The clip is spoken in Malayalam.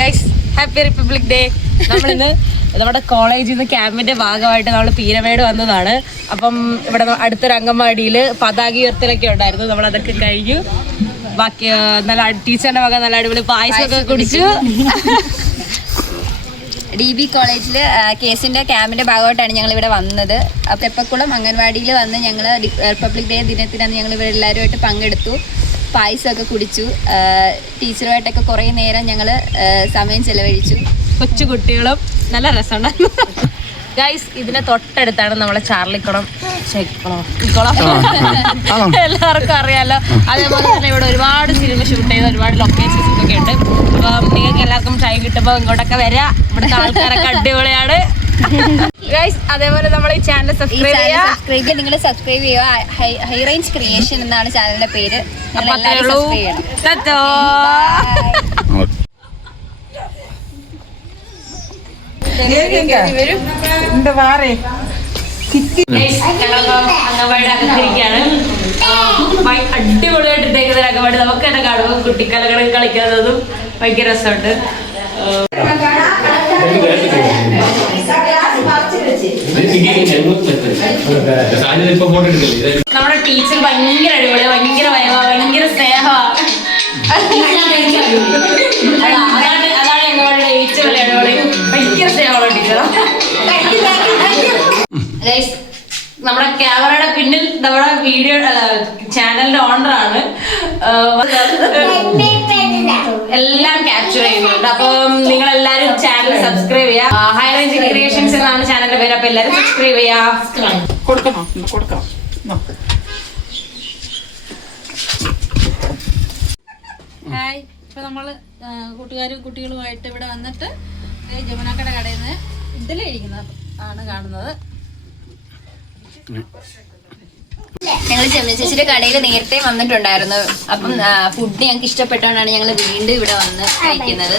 ഗൈസ് ഹാപ്പി റിപ്പബ്ലിക് ഡേ നമ്മളിന്ന് നമ്മുടെ കോളേജിൽ നിന്ന് ക്യാമ്പിന്റെ ഭാഗമായിട്ട് നമ്മൾ പീരമേട് വന്നതാണ്. അപ്പം ഇവിടെ അടുത്തൊരു അംഗൻവാടിയിൽ പതാക ഉയർത്തലൊക്കെ ഉണ്ടായിരുന്നു. നമ്മൾ അതൊക്കെ കഴിഞ്ഞു. ബാക്കി നല്ല ടീച്ചറിന്റെ വക നല്ല അടിപൊളി പായസമൊക്കെ കുടിച്ചു. ഡി ബി കോളേജിൽ കേസിന്റെ ക്യാമ്പിന്റെ ഭാഗമായിട്ടാണ് ഞങ്ങൾ ഇവിടെ വന്നത്. അപ്പോൾ തെപ്പക്കുളം അംഗൻവാടിയിൽ വന്ന് ഞങ്ങൾ റിപ്പബ്ലിക് ഡേ ദിനത്തിനാണ് ഞങ്ങൾ ഇവിടെ എല്ലാവരുമായിട്ട് പങ്കെടുത്തു. പായസമൊക്കെ കുടിച്ചു. ടീച്ചറുമായിട്ടൊക്കെ കുറേ നേരം ഞങ്ങൾ സമയം ചെലവഴിച്ചു. കൊച്ചു കുട്ടികളും നല്ല രസമുണ്ടായിരുന്നു ഗൈസ് ഇതിന്റെ തൊട്ടടുത്താണ് നമ്മളെ ചാർലിക്കുളം കുളം. എല്ലാവർക്കും അറിയാലോ. അതേപോലെ തന്നെ ഇവിടെ ഒരുപാട് സിനിമ ഷൂട്ട് ചെയ്ത ഒരുപാട് ലൊക്കേഷൻസ് ഒക്കെ ഉണ്ട്. അപ്പം നിങ്ങൾക്ക് എല്ലാവർക്കും ടൈം കിട്ടുമ്പോൾ ഇങ്ങോട്ടൊക്കെ വരാം. ഇവിടുത്തെ ആൾക്കാരൊക്കെ അടിപൊളിയാണ്. ഗൈസ് അതേപോലെ നമ്മൾ ഈ ചാനൽ സബ്സ്ക്രൈബ് ചെയ്യുക സബ്സ്ക്രൈബ് ചെയ്യുക നിങ്ങൾ സബ്സ്ക്രൈബ് ചെയ്യുക. ഹൈ റേഞ്ച് ക്രിയേഷൻ എന്നാണ് ചാനലിന്റെ പേര്. അടിപൊളിയായിട്ട് ഇട്ടേക്കുന്ന നമുക്ക് തന്നെ കാണുമ്പോൾ കളിക്കുന്നതും ഭയങ്കര രസമുണ്ട് നമ്മുടെ ടീച്ചർ ഭയങ്കര അടിപൊളിയാണ് ഭയങ്കര വയവ ഭയങ്കര സ്നേഹമാണ് അതാണ് അതാണ് അംഗൻവാടിയുടെ ഏറ്റവും വലിയ അടിപൊളി. ഭയങ്കര സ്നേഹമുള്ള ടീച്ചർ ഗൈസ് നമ്മുടെ ക്യാമറയുടെ പിന്നിൽ നമ്മുടെ വീഡിയോ ചാനലിന്റെ ഓണറാണ് എല്ലാം ക്യാപ്ചർ ചെയ്യുന്നുണ്ട്. അപ്പം നിങ്ങൾ എല്ലാവരും ചാനൽ സബ്സ്ക്രൈബ് ചെയ്യാം ഹൈ റേഞ്ച് ക്രിയേഷൻസ് എന്നാണ് ചാനലിന്റെ പേര്. അപ്പൊ എല്ലാവരും സബ്സ്ക്രൈബ് ചെയ്യാം. കൊടുക്കണം കൊടുക്കാം. ഹായ് ഇപ്പൊ നമ്മൾ കൂട്ടുകാരും കുട്ടികളുമായിട്ട് ഇവിടെ വന്നിട്ട് ജമുനാക്കട കടയിൽ നിന്ന് ഇഡ്ഡലി കഴിക്കുന്നത് ആണ് കാണുന്നത്. ഞങ്ങൾ ചെമ്മീൻ ചേച്ചിയുടെ കടയിൽ നേരത്തെ വന്നിട്ടുണ്ടായിരുന്നു. അപ്പം ഫുഡ് ഞങ്ങൾക്ക് ഇഷ്ടപ്പെട്ടോണ്ടാണ് ഞങ്ങൾ വീണ്ടും ഇവിടെ വന്ന് കഴിക്കുന്നത്.